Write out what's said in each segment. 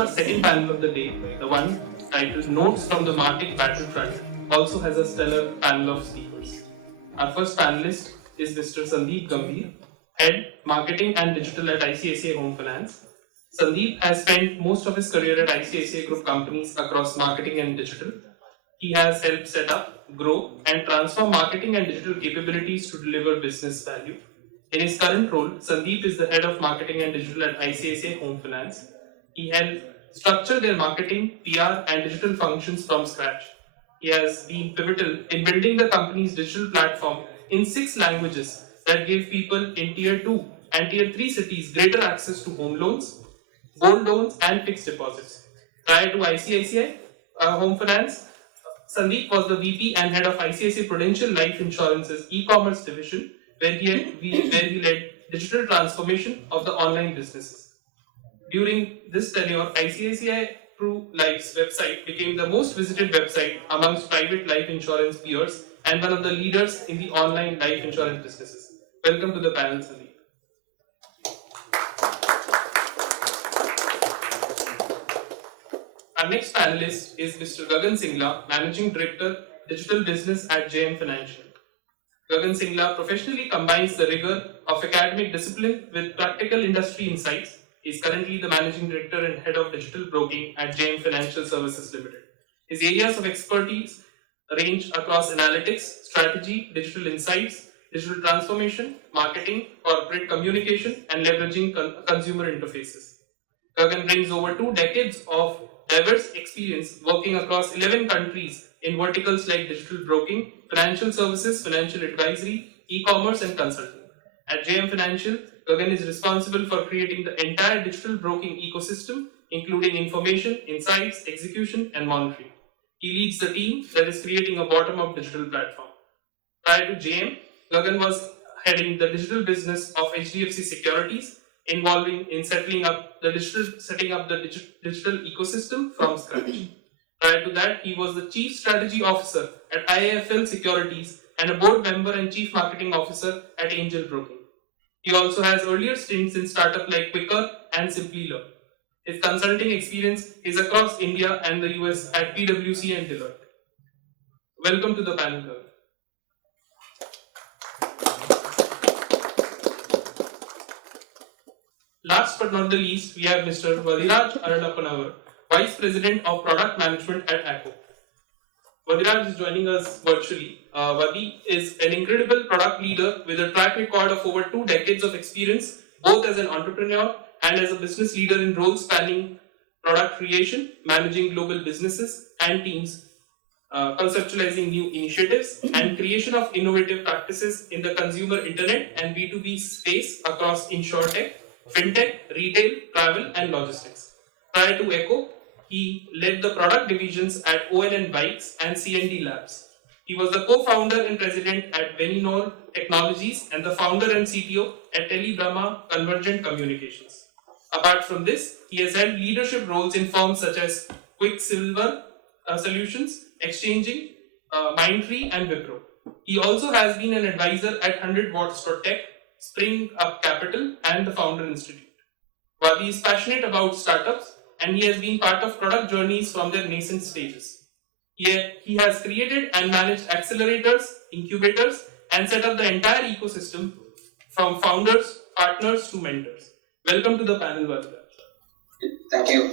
our second panel of the day, the one titled Notes from the MarTech Battlefront, also has a stellar panel of speakers. Our first panelist is Mr. Sandeep Gambhir, Head Marketing and Digital at ICICI Home Finance. Sandeep has spent most of his career at ICICI Group companies across marketing and digital. He has helped set up, grow, and transform marketing and digital capabilities to deliver business value. In his current role, Sandeep is the head of marketing and digital at ICICI Home Finance. He helped structure their marketing, PR, and digital functions from scratch. He has been pivotal in building the company's digital platform in 6 languages that gave people in Tier 2 and Tier 3 cities greater access to home loans, gold loans, and fixed deposits. Prior to ICICI Home Finance, Sandeep was the VP and head of ICICI Prudential Life Insurance's e-commerce division, where he led digital transformation of the online businesses. During this tenure, ICICI Pru Life's website became the most visited website amongst private life insurance peers and one of the leaders in the online life insurance businesses. Welcome to the panel, Sandeep. Our next panelist is Mr. Gagan Singla, Managing Director, Digital Business at JM Financial. Gagan Singla professionally combines the rigor of academic discipline with practical industry insights. He is currently the Managing Director and Head of Digital Broking at JM Financial Services Limited. His areas of expertise range across analytics, strategy, digital insights, digital transformation, marketing, corporate communication, and leveraging consumer interfaces. Gagan brings over 2 decades of diverse experience working across 11 countries in verticals like digital broking, financial services, financial advisory, e-commerce, and consulting. At JM Financial, Gagan is responsible for creating the entire digital broking ecosystem, including information, insights, execution, and monitoring. He leads the team that is creating a bottom-up digital platform. Prior to JM, Gagan was heading the digital business of HDFC Securities, involving in setting up the digital ecosystem from scratch. Prior to that, he was the Chief Strategy Officer at IIFL Securities and a board member and Chief Marketing Officer at Angel Broking. He also has earlier stints in startups like Quicker and Simply Learn. His consulting experience is across India and the US at PwC and Deloitte. Welcome to the panel, Gagan. Last but not the least, we have Mr. Vadiraj Aralappanavar, Vice President of Product Management at Acko. Vadiraj is joining us virtually. Vadi is an incredible product leader with a track record of over 2 decades of experience, both as an entrepreneur and as a business leader in roles spanning product creation, managing global businesses and teams, conceptualizing new initiatives, and creation of innovative practices in the consumer internet and B2B space across InsurTech, FinTech, retail, travel, and logistics. Prior to Acko, he led the product divisions at ONN Bikes and C&D Labs. He was the co-founder and president at Veninol Technologies and the founder and CTO at Telebrahma Convergent Communications. Apart from this, he has held leadership roles in firms such as Quicksilver Solutions, Exchanging, Mindtree, and Wipro. He also has been an advisor at 100 Watts for Tech, Spring Up Capital, and the Founder Institute. Vadi is passionate about startups and he has been part of product journeys from their nascent stages. He has created and managed accelerators, incubators, and set up the entire ecosystem from founders, partners to mentors. Welcome to the panel, Vadiraj. Thank you.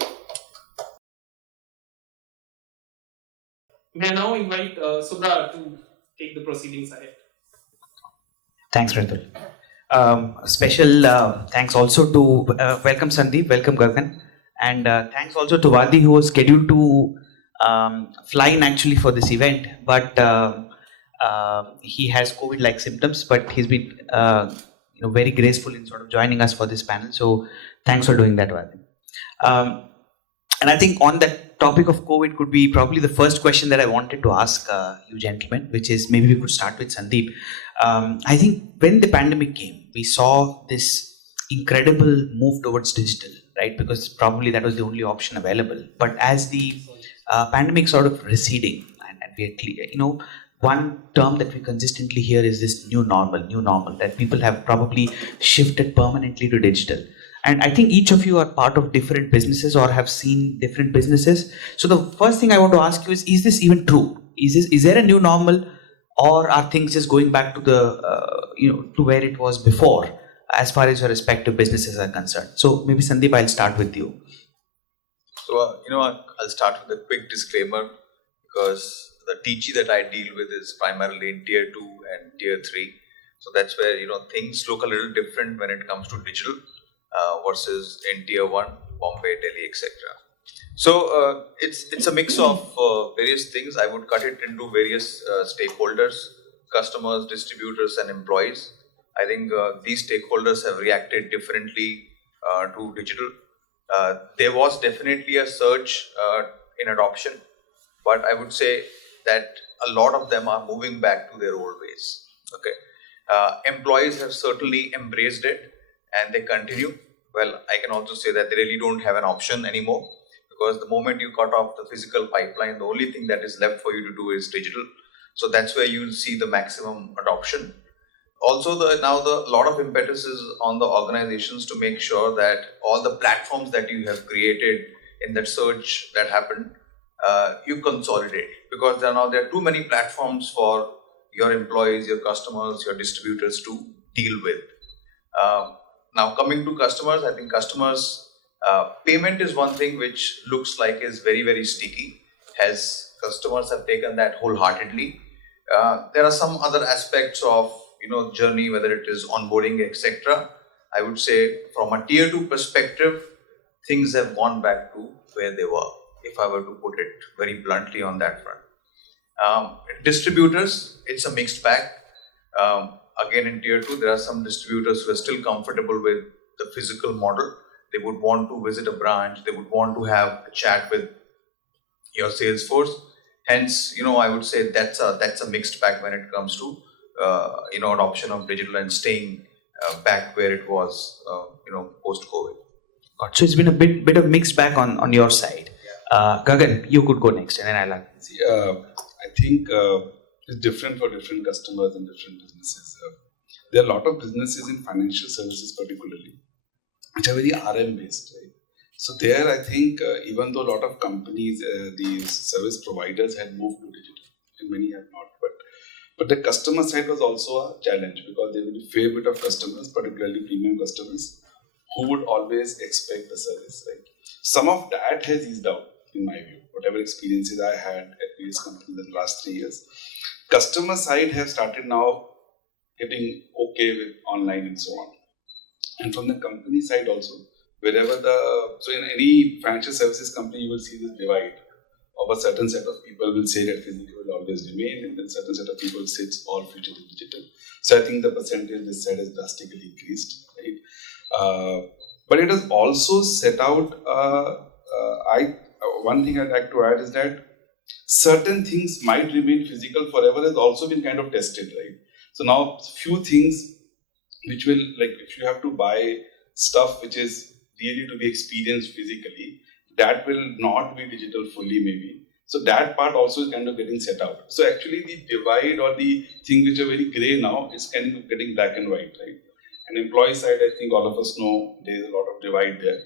May I now invite Subra to take the proceedings ahead. Thanks, Ritul. Special thanks also to welcome Sandeep, welcome Gagan, and thanks also to Vadi, who was scheduled to fly in actually for this event, but he has COVID-like symptoms, but he's been very graceful in sort of joining us for this panel. So thanks for doing that, Vadi. And I think on that topic of COVID could be probably the first question that I wanted to ask you gentlemen, which is maybe we could start with Sandeep. I think when the pandemic came, we saw this incredible move towards digital, right? Because probably that was the only option available. But as the pandemic sort of receding, and we are clear, one term that we consistently hear is this new normal, that people have probably shifted permanently to digital. And I think each of you are part of different businesses or have seen different businesses. So the first thing I want to ask you is this even true? Is there a new normal, or are things just going back to to where it was before, as far as your respective businesses are concerned? So maybe Sandeep, I'll start with you. So, I'll start with a quick disclaimer, because the TG that I deal with is primarily in tier 2 and tier 3. So that's where, things look a little different when it comes to digital versus in tier 1, Bombay, Delhi, etc. So it's a mix of various things. I would cut it into various stakeholders, customers, distributors, and employees. I think these stakeholders have reacted differently to digital. There was definitely a surge in adoption, but I would say that a lot of them are moving back to their old ways. Okay, employees have certainly embraced it, and they continue. Well, I can also say that they really don't have an option anymore, because the moment you cut off the physical pipeline, the only thing that is left for you to do is digital. So that's where you see the maximum adoption. Also, now the lot of impetus is on the organizations to make sure that all the platforms that you have created in that surge that happened, you consolidate, because there are too many platforms for your employees, your customers, your distributors to deal with. Now, coming to customers, I think customers payment is one thing which looks like is very, very sticky, as customers have taken that wholeheartedly. There are some other aspects of journey, whether it is onboarding, etc. I would say from a tier 2 perspective, things have gone back to where they were, if I were to put it very bluntly on that front. Distributors, it's a mixed bag. Again, in tier 2, there are some distributors who are still comfortable with the physical model. They would want to visit a branch. They would want to have a chat with your sales force. Hence, I would say that's a mixed bag when it comes to adoption of digital and staying back where it was, post-COVID. So it's been a bit of mixed bag on your side. Gagan, you could go next, and then I'll see. I think it's different for different customers and different businesses. There are a lot of businesses in financial services, particularly, which are very RM based, right? So there, I think even though a lot of companies, the service providers had moved to digital, and many have not, but the customer side was also a challenge, because there will be a fair bit of customers, particularly premium customers, who would always expect the service, right? Some of that has eased out, in my view. Whatever experiences I had at various companies in the last 3 years, customer side have started now getting okay with online and so on. And from the company side also, so in any financial services company, you will see this divide of a certain set of people will say that physical will always remain, and then certain set of people say it's all future digital. So I think the percentage this side has drastically increased, right? But it has also set out, one thing I'd like to add is that certain things might remain physical forever has also been kind of tested, right? So now few things which will, like if you have to buy stuff which is really to be experienced physically, that will not be digital fully maybe. So that part also is kind of getting set out. So actually the divide or the thing which are very grey now is kind of getting black and white, right? And employee side, I think all of us know there is a lot of divide there.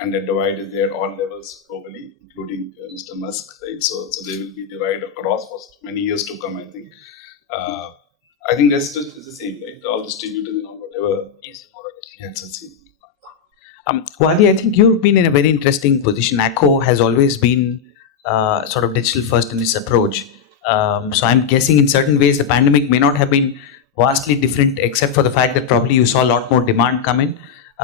And that divide is there at all levels globally, including Mr. Musk, right? So there will be divide across for many years to come, I think. I think that's just the same, right? All distributors and all whatever. Yes, it's the same. Wadi, I think you've been in a very interesting position. Acko has always been sort of digital first in its approach. So I'm guessing in certain ways the pandemic may not have been vastly different, except for the fact that probably you saw a lot more demand come in.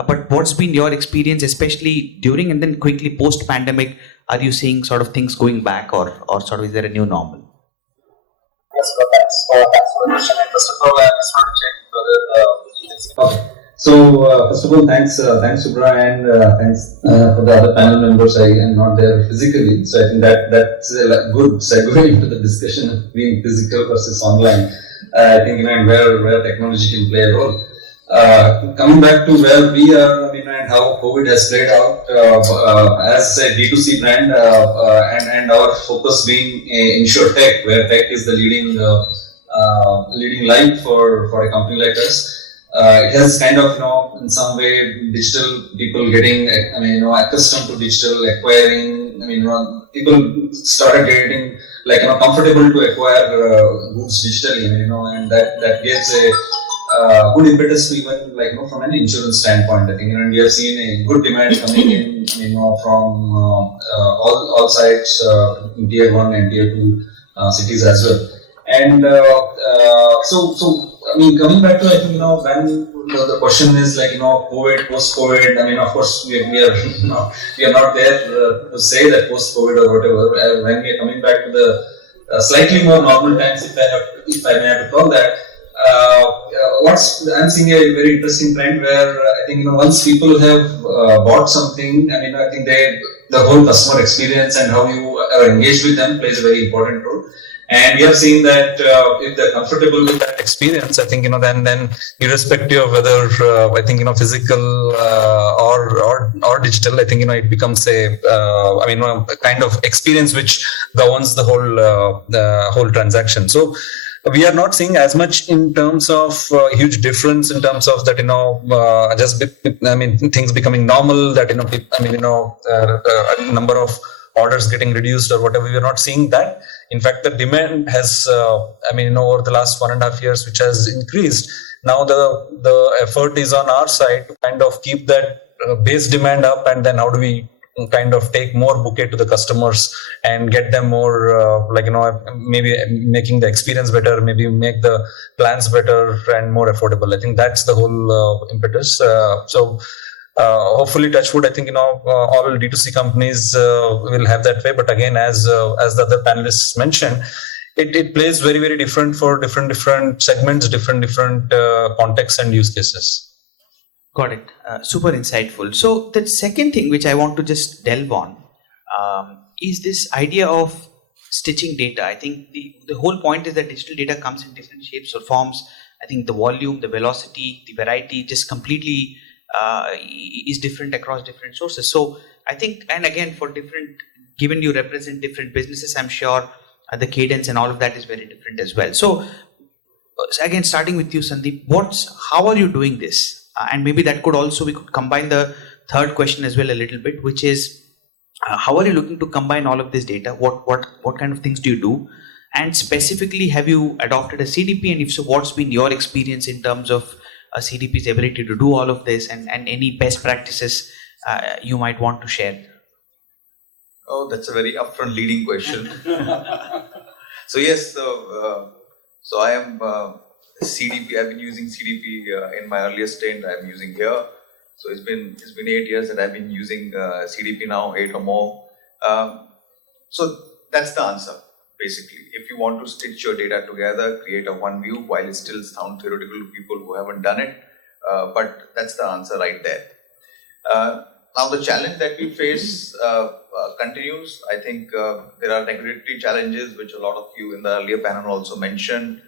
But what's been your experience, especially during and then quickly post-pandemic? Are you seeing sort of things going back, or sort of is there a new normal? Yes, thanks for the question. First of all, I just want to check whether So first of all, thanks Subra, and thanks for the other panel members. I am not there physically, so I think that's a good segue into the discussion of being physical versus online. I think and where technology can play a role. Coming back to where we are, and how COVID has played out as a D2C brand, and our focus being InsurTech, where tech is the leading light for a company like us. it has kind of, in some way, digital people getting, accustomed to digital acquiring. People started getting comfortable to acquire goods digitally. And that gives a good impetus to even from an insurance standpoint. I think, and we have seen a good demand coming in, from all sides in tier 1 and tier 2 cities as well. And coming back to, I think, when the question is COVID, post-COVID, of course, we are we are not there to say that post-COVID or whatever. When we are coming back to the slightly more normal times, if I may have to call that, I'm seeing a very interesting trend where I think, once people have bought something, I think the whole customer experience and how you are engaged with them plays a very important role. And we have seen that if they're comfortable with that experience, I think, then irrespective of whether, physical or digital, I think, it becomes a kind of experience which governs the whole transaction. So we are not seeing as much in terms of huge difference in terms of that, things becoming normal, that, number of orders getting reduced or whatever. We are not seeing that. In fact, the demand has, over the last 1.5 years, which has increased. Now the effort is on our side to kind of keep that base demand up, and then how do we kind of take more bouquet to the customers and get them more, maybe making the experience better, maybe make the plans better and more affordable. I think that's the whole impetus. Hopefully, touch wood, I think, all D2C companies will have that way. But again, as the other panelists mentioned, it plays very, very different for different segments, different contexts and use cases. Got it. Super insightful. So the second thing which I want to just delve on is this idea of stitching data. I think the whole point is that digital data comes in different shapes or forms. I think the volume, the velocity, the variety just completely is different across different sources. So I think, and again, given you represent different businesses, I'm sure the cadence and all of that is very different as well. So again, starting with you, Sandeep, how are you doing this? And maybe that we could combine the third question as well a little bit, which is how are you looking to combine all of this data? What kind of things do you do? And specifically, have you adopted a CDP? And if so, what's been your experience in terms of a CDP's ability to do all of this, and any best practices you might want to share? Oh, that's a very upfront leading question. So yes, so I am CDP. I've been using CDP in my earlier stint. I'm using here. So it's been 8 years that I've been using CDP now, 8 or more. So that's the answer. Basically, if you want to stitch your data together, create a one view, while it still sounds theoretical to people who haven't done it, but that's the answer right there. Now the challenge that we face continues. I think there are regulatory challenges, which a lot of you in the earlier panel also mentioned.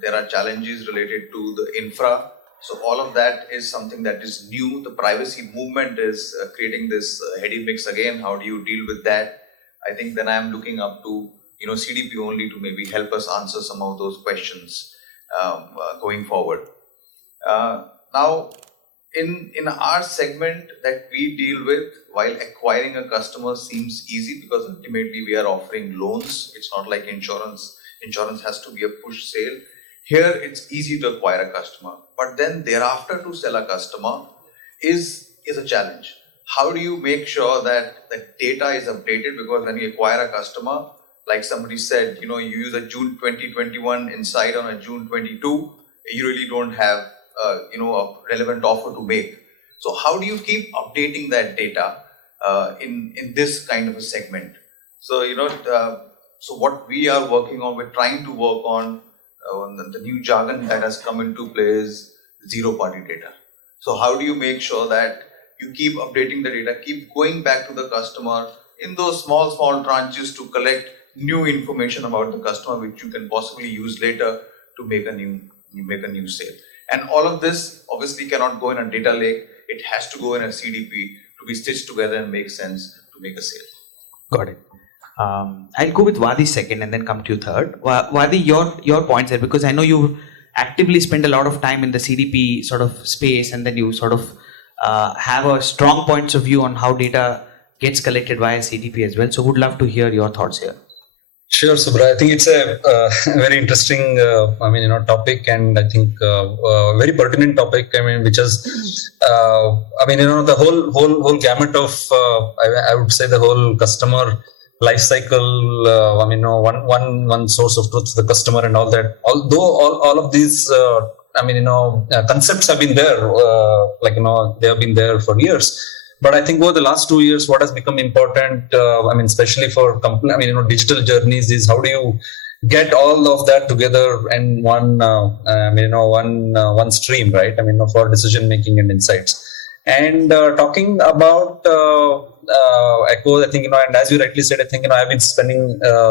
There are challenges related to the infra. So all of that is something that is new. The privacy movement is creating this heady mix again. How do you deal with that? I think then I am looking up to CDP only to maybe help us answer some of those questions going forward. Now, in our segment that we deal with, while acquiring a customer seems easy because ultimately we are offering loans. It's not like insurance. Insurance has to be a push sale. Here, it's easy to acquire a customer, but then thereafter to sell a customer is a challenge. How do you make sure that the data is updated? Because when you acquire a customer, like somebody said, you use a June 2021 insight on a June 22, you really don't have a relevant offer to make. So how do you keep updating that data in this kind of a segment? So so what we are working on, we're trying to work on the new jargon that has come into play is zero-party data. So how do you make sure that you keep updating the data, keep going back to the customer in those small tranches to collect new information about the customer, which you can possibly use later to make a new sale. And all of this obviously cannot go in a data lake. It has to go in a CDP to be stitched together and make sense to make a sale. Got it. I'll go with Vadi second and then come to you third. Vadi, your points there, because I know you actively spend a lot of time in the CDP sort of space, and then you sort of have a strong points of view on how data gets collected via CDP as well. So would love to hear your thoughts here. Sure, Subra. I think it's a very interesting, topic, and I think very pertinent topic. Which is, the whole gamut of, I would say, the whole customer life cycle. One source of truth, the customer, and all that. Although all of these, concepts have been there, they have been there for years. But I think over the last 2 years, what has become important, especially for digital journeys, is how do you get all of that together in one stream, right? For decision making and insights. And talking about Acko, I think, and as you rightly said, I think, I've been spending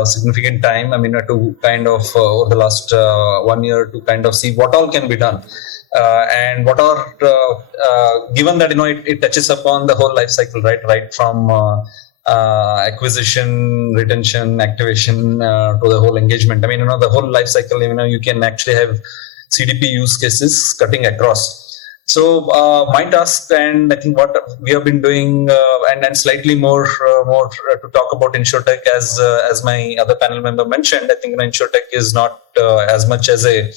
significant time, to kind of over the last 1 year to kind of see what all can be done. And what are given that it touches upon the whole life cycle, right from acquisition, retention, activation to the whole engagement. The whole life cycle. You can actually have CDP use cases cutting across. So my task, and I think what we have been doing, and slightly more to talk about InsurTech, as my other panel member mentioned. I think InsurTech is not as much as a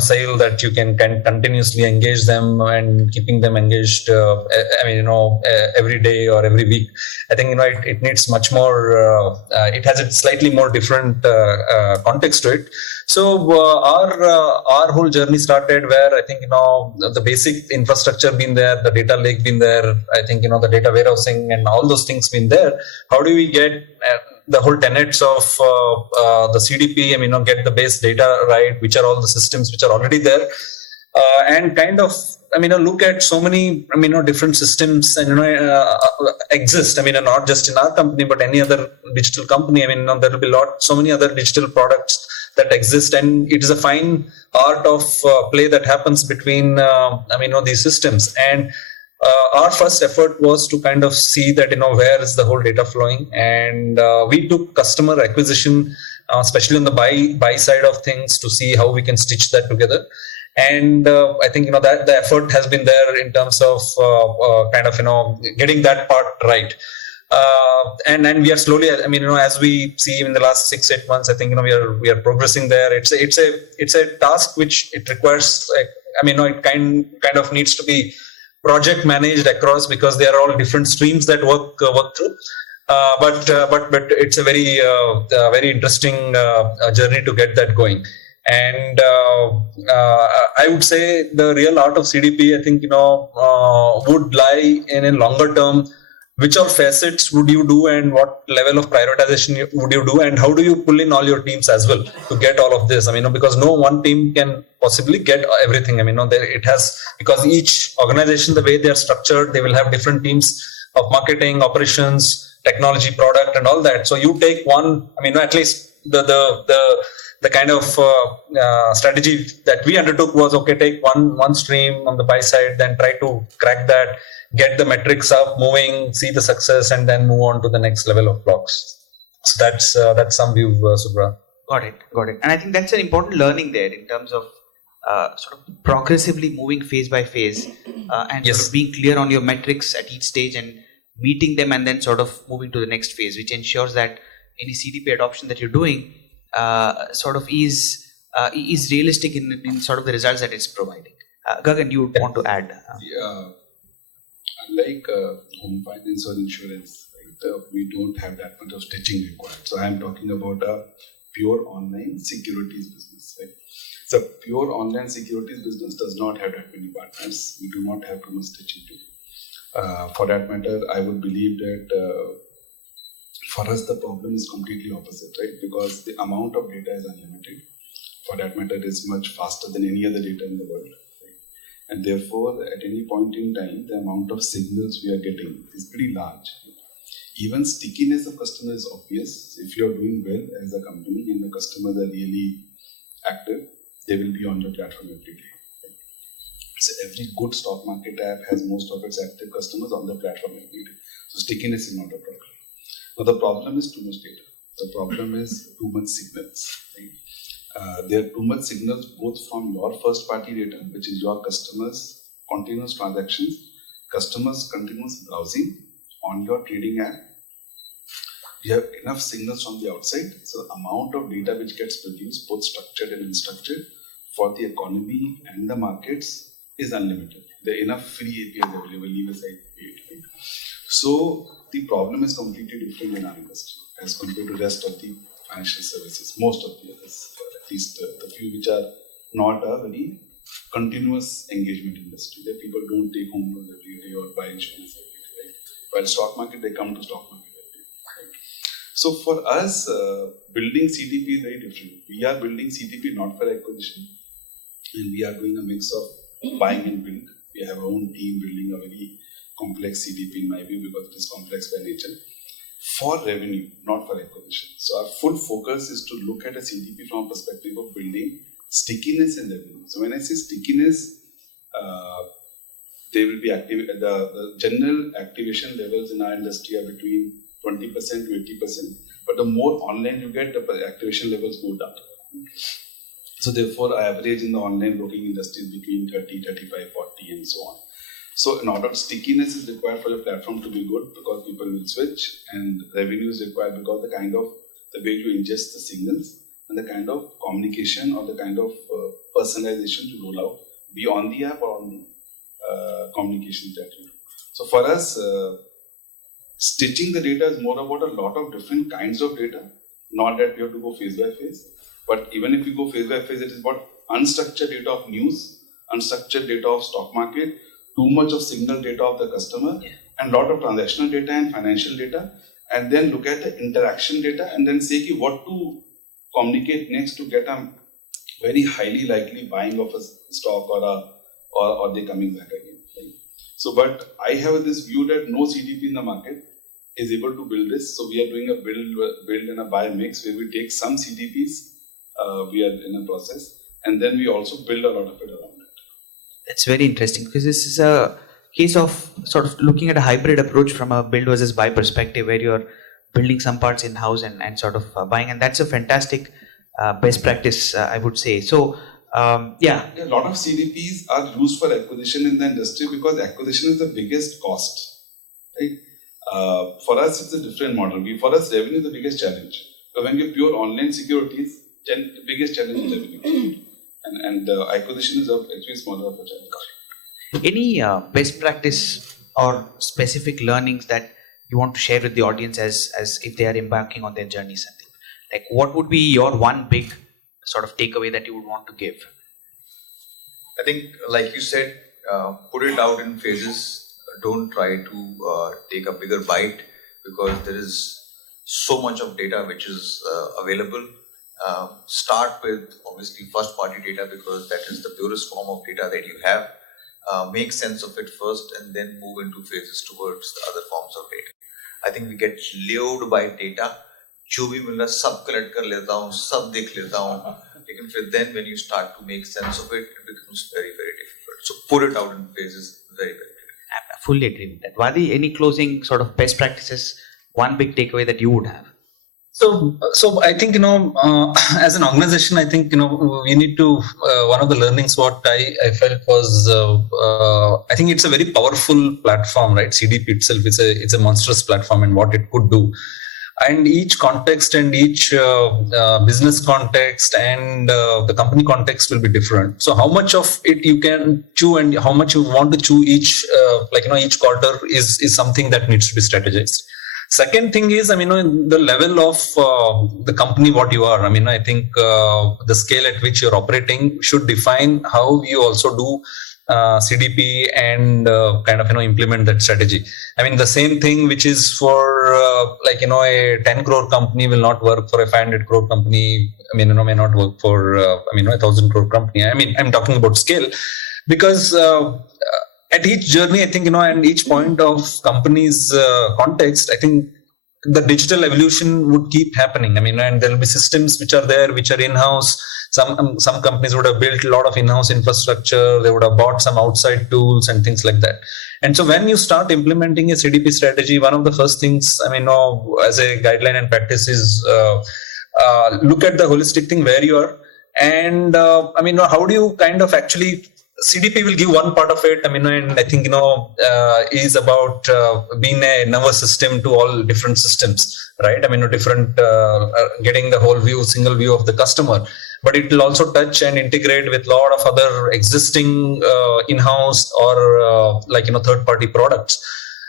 sale that you can continuously engage them and keeping them engaged, every day or every week. I think, it needs much more, it has a slightly more different context to it. So our whole journey started where I think, the basic infrastructure been there, the data lake been there, I think, the data warehousing and all those things been there. How do we get the whole tenets of the CDP, get the base data right, which are all the systems which are already there, and kind of, look at so many, different systems and, exist. Not just in our company, but any other digital company. There will be so many other digital products that exist, and it is a fine art of play that happens between, these systems. And our first effort was to kind of see that, where is the whole data flowing, and we took customer acquisition, especially on the buy side of things, to see how we can stitch that together. And I think, that the effort has been there in terms of getting that part right. And we are slowly, as we see in the last 6-8 months, I think, we are progressing there. It's a task which it requires, it kind of needs to be project managed across, because they are all different streams that work through. But it's a very interesting journey to get that going. And I would say the real art of CDP, I think, would lie in a longer term. Which all facets would you do, and what level of prioritization would you do, and how do you pull in all your teams as well to get all of this? Because no one team can possibly get everything. Because each organization, the way they are structured, they will have different teams of marketing, operations, technology, product, and all that. So you take one. At least the kind of strategy that we undertook was, okay, take one stream on the buy side, then try to crack that. Get the metrics up, moving, see the success, and then move on to the next level of blocks. So that's some view, Subra. Got it. And I think that's an important learning there in terms of sort of progressively moving phase by phase, and Yes. sort of being clear on your metrics at each stage and meeting them, and then sort of moving to the next phase, which ensures that any CDP adoption that you're doing sort of is realistic in sort of the results that it's providing. Gagan, you want to add? Unlike home finance or insurance, right, we don't have that much of stitching required. So I am talking about a pure online securities business. Right? So pure online securities business does not have that many partners. We do not have too much stitching to do. For that matter, I would believe that for us the problem is completely opposite, right? Because the amount of data is unlimited. For that matter, it is much faster than any other data in the world. And therefore, at any point in time, the amount of signals we are getting is pretty large. Even stickiness of customer is obvious. If you are doing well as a company and the customers are really active, they will be on your platform every day. So every good stock market app has most of its active customers on the platform every day. So stickiness is not a problem. Now the problem is too much data. The problem is too much signals. Right? there are too much signals both from your first party data, which is your customers' continuous transactions, customers' continuous browsing on your trading app. You have enough signals from the outside, so the amount of data which gets produced, both structured and unstructured, for the economy and the markets is unlimited. There are enough free APIs available, leave aside paid. Right? So the problem is completely different in our industry as compared to the rest of the financial services, most of the others, at least the few which are not a very continuous engagement industry. That people don't take home loans every day or buy insurance every day. Right? While stock market, they come to stock market every day. Right? So for us, building CDP is very different. We are building CDP not for acquisition, and we are doing a mix of buying and build. We have our own team building a very complex CDP in my view because it is complex by nature. For revenue, not for acquisition. So our full focus is to look at a CDP from a perspective of building stickiness and revenue. So when I say stickiness, they will be active. The general activation levels in our industry are between 20% to 80%. But the more online you get, the activation levels go down. So therefore, average in the online broking industry is between 30, 35, 40 and so on. So in order, stickiness is required for the platform to be good because people will switch, and revenue is required because the way you ingest the signals and the kind of communication or the kind of personalization to roll out be on the app or on the communications that you do. So for us, stitching the data is more about a lot of different kinds of data, not that we have to go phase by phase. But even if you go phase by phase, it is about unstructured data of news, unstructured data of stock market, too much of signal data of the customer, and a lot of transactional data and financial data, and then look at the interaction data and then say what to communicate next to get a very highly likely buying of a stock or they coming back again. Right? So, but I have this view that no CDP in the market is able to build this. So we are doing a build and a buy mix where we take some CDPs, we are in a process, and then we also build a lot of it around it. That's very interesting because this is a case of sort of looking at a hybrid approach from a build versus buy perspective where you're building some parts in-house and sort of buying, and that's a fantastic best practice, I would say. So, a lot of CDPs are used for acquisition in the industry because acquisition is the biggest cost. Right? For us, it's a different model. For us, revenue is the biggest challenge. So when you're pure online securities, the biggest challenge is revenue. And acquisition is actually smaller of a challenge. Any best practice or specific learnings that you want to share with the audience as if they are embarking on their journey, Sandeep? Like, what would be your one big sort of takeaway that you would want to give? I think, like you said, put it out in phases. Don't try to take a bigger bite because there is so much of data which is available. Start with obviously first party data because that is the purest form of data that you have. Make sense of it first and then move into phases towards the other forms of data. I think we get lured by data. जो भी मिल रहा सब collect कर लेता हूँ, सब देख लेता हूँ. लेकिन फिर then when you start to make sense of it, it becomes very, very difficult. So put it out in phases, very, very difficult. I fully agree with that. Vadi, any closing sort of best practices, one big takeaway that you would have? So I think, as an organization, I think, we need to, one of the learnings what I felt was, I think it's a very powerful platform, right? CDP itself, it's a monstrous platform and what it could do. And each context and each business context and the company context will be different. So how much of it you can chew and how much you want to chew each quarter is something that needs to be strategized. Second thing is, the level of the company, what you are. I think the scale at which you're operating should define how you also do CDP and implement that strategy. The same thing which is for a 10 crore company will not work for a 500 crore company. May not work for a 1,000 crore company. I'm talking about scale because at each journey, I think, and each point of company's context, I think the digital evolution would keep happening. And there will be systems which are there, which are in-house. Some companies would have built a lot of in-house infrastructure. They would have bought some outside tools and things like that. And so when you start implementing a CDP strategy, one of the first things, as a guideline and practice is look at the holistic thing where you are And I mean, how do you kind of actually CDP will give one part of it. I mean, and I think is about being a nervous system to all different systems, right? I mean, different getting the whole view, single view of the customer. But it will also touch and integrate with a lot of other existing in-house or third-party products.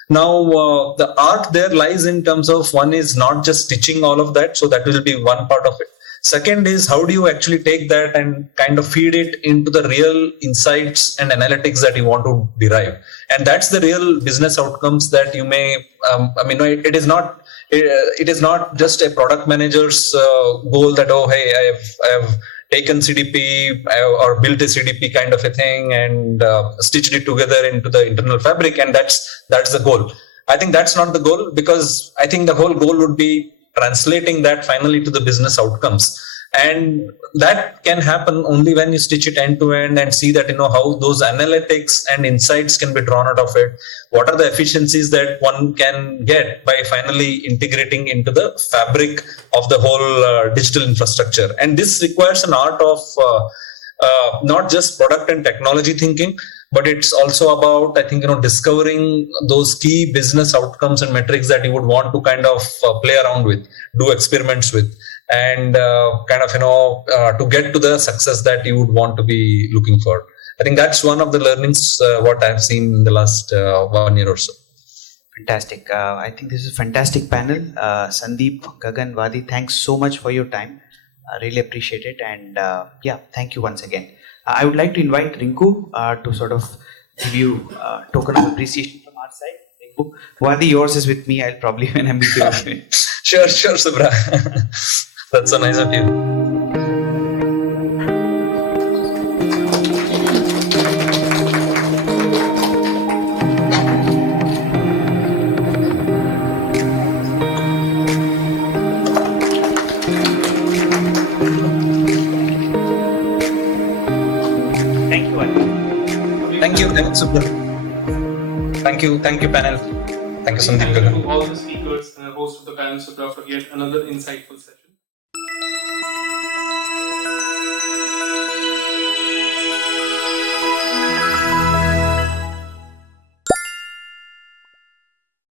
Now, the art there lies in terms of one is not just stitching all of that, so that will be one part of it. Second is how do you actually take that and kind of feed it into the real insights and analytics that you want to derive, and that's the real business outcomes that you may. It is not just a product manager's goal that I have taken CDP or built a CDP kind of a thing and stitched it together into the internal fabric, and that's the goal. I think that's not the goal, because I think the whole goal would be translating that finally to the business outcomes, and that can happen only when you stitch it end to end and see that how those analytics and insights can be drawn out of it. What are the efficiencies that one can get by finally integrating into the fabric of the whole digital infrastructure? And this requires an art of not just product and technology thinking, but it's also about, I think, discovering those key business outcomes and metrics that you would want to kind of play around with, do experiments with, and to get to the success that you would want to be looking for. I think that's one of the learnings what I've seen in the last 1 year or so. Fantastic. I think this is a fantastic panel. Sandeep, Gagan, Vadi, thanks so much for your time. I really appreciate it. And thank you once again. I would like to invite Rinku to sort of give you a token of appreciation from our side. Rinku, Vadi, yours is with me. I'll probably when I meet you again. Sure, Subra. That's so nice of you. Thanks, Subra. Thank you, panel. Thank you, Sandeep. Thank you to all the speakers and host of the panel, Subra, for yet another insightful session.